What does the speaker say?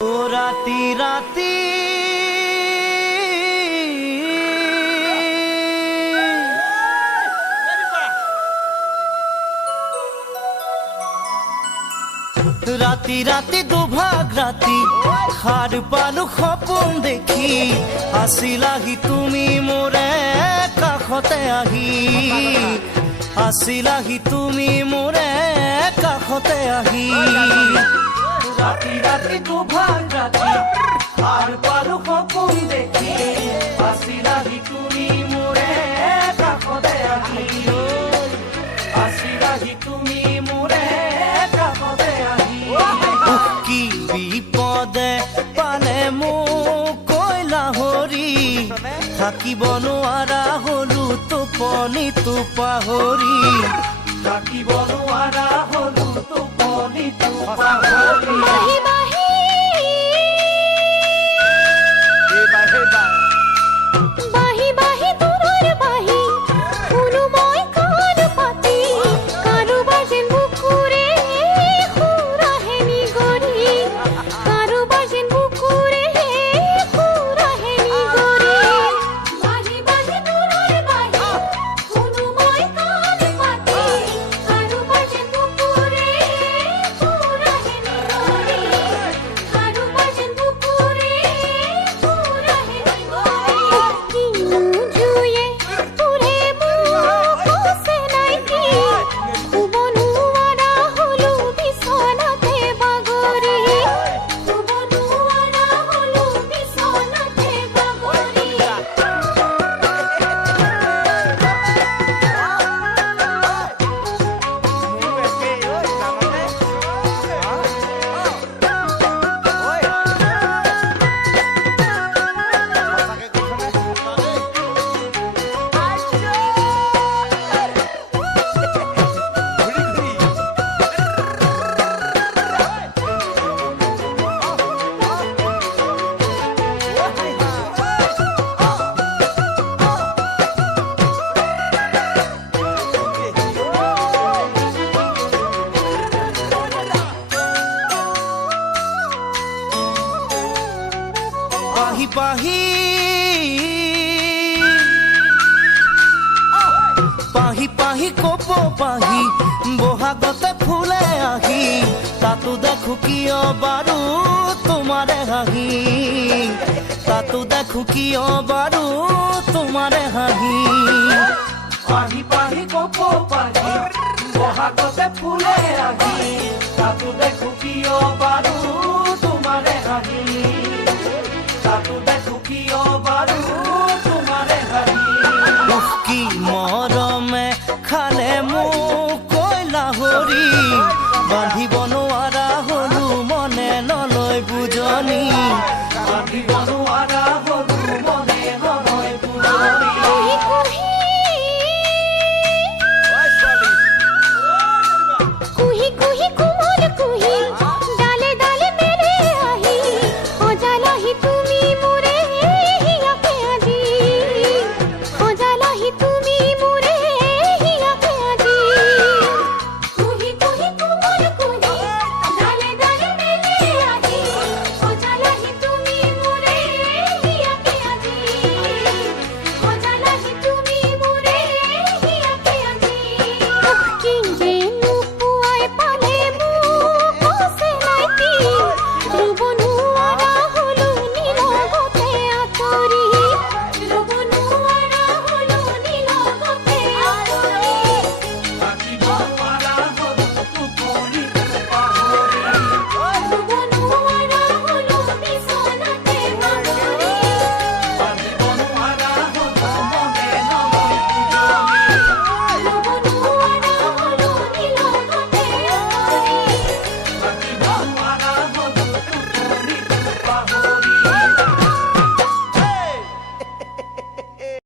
ৰাতি ৰাতি ৰাতি ৰাতি দুভাগ ৰাতি খাৰ পালো সপোন দেখি আছিলাহি তুমি মোৰে কাষতে আহি আছিলাহি তুমি মোৰে কাষতে আহি ৰাতি ৰাতি দুভাগ ৰাতি খাৰ পালো সপোন দেখি আছিলাহি তুমি মোৰে কাষতে আহি আছিলাহি তুমি মোৰে কাষতে আহি কি বিপদে পালে মোক কইলা হৰি থাকিব নোৱাৰা হলো টোপনিটো পাহৰি থাকিব নোৱাৰা হলো টোপনিটো পাহৰি পাহি পাহি পাহি কপ পাহি বহাগতে ফুলে আহি তাতো দেখো কিয় বাৰু তোমাৰে হাঁহি তাতো দেখো কিয় বাৰু তোমাৰে হাঁহি পাহি পাহি কপ পাহি বহাগতে ফুলে আহি তাতো দেখো কিয় বাৰু তোমাৰে হাঁহি কি মৰমে খালে মোক কইলা হৰি বান্ধিব নোৱাৰা হলো মনে নলয় বুজনি বান্ধিব